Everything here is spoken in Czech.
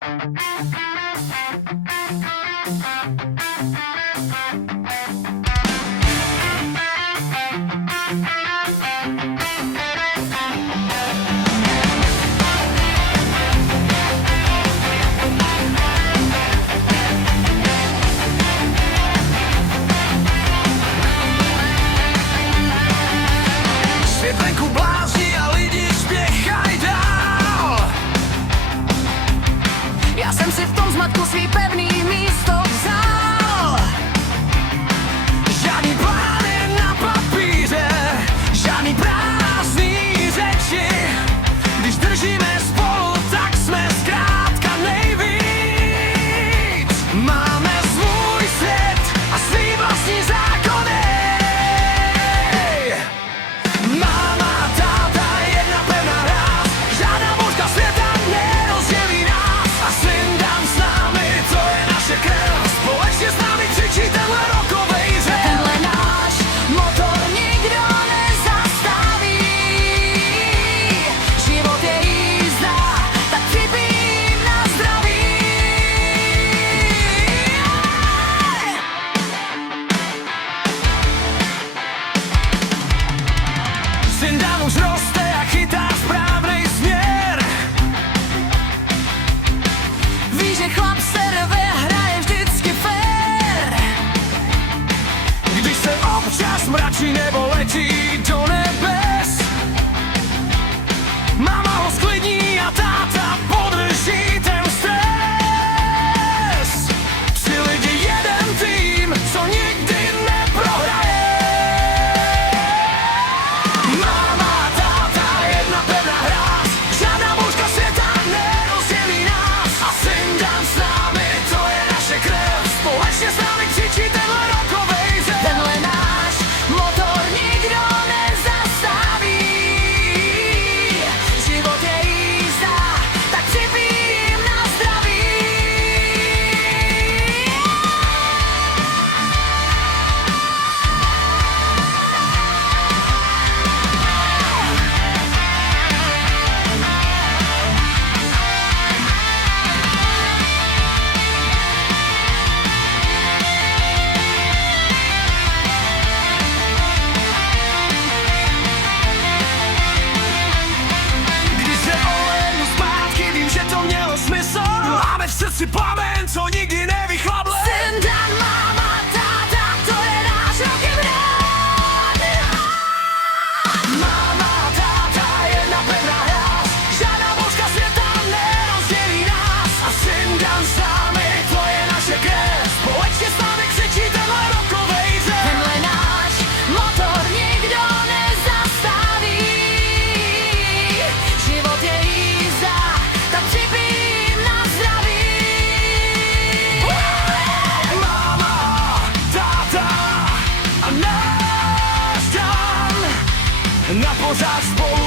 Svět venku blázni a lidi spěchaj dál. Já jsem si v tom zmatku svý pevný místo vzal. Žádný plány na papíře, žádný prázdný řeči. Když držíme spolu, tak jsme zkrátka nejvíc. Máme svůj svět a svý vlastní zákony. Máma, táta, jedna pevná hráz, žádná bouřka světa nerozdělí nás. A syndám s námi, to je naše krev, společně s námi křičí tenhle rokovej řev. Tenhle náš motor nikdo nezastaví. Život je jízda, tak připijím na zdraví. Syndám už roste a chytá správnej směr. Víš, že chlap se rve, hraje vždycky fér. Když se občas mračí nebo letí do nebes, máma ho sklidní a táta podrží ten stres. Tři lidi, jeden tým, co nikdy neprohraje. Máma, táta, jedna pevná hráz, žádná bouřka světa nerozdělí nás. A syndám s námi, to je naše krev, společně s námi křičí tenhle rokovej řev. Tenhle náš motor nikdo nezastaví. Život je jízda, tak připijím na zdraví. Když se ohlédnu zpátky, vím, že to mělo smysl. Máme v srdci plamen, co nikdy nevychlable. Syndám, máma, táta, to je náš rock'n'roll. Máma, táta, jedna pevná hráz, žádná bouřka světa nerozdělí nás. A syndám s námi, to je naše krev, společně s námi křičí tenhle rokovej řev. Tenhle náš motor nikdo nezastaví. Život je jízda, tak připijím na zdraví. Máma, táta a náš dan, na pořád spolu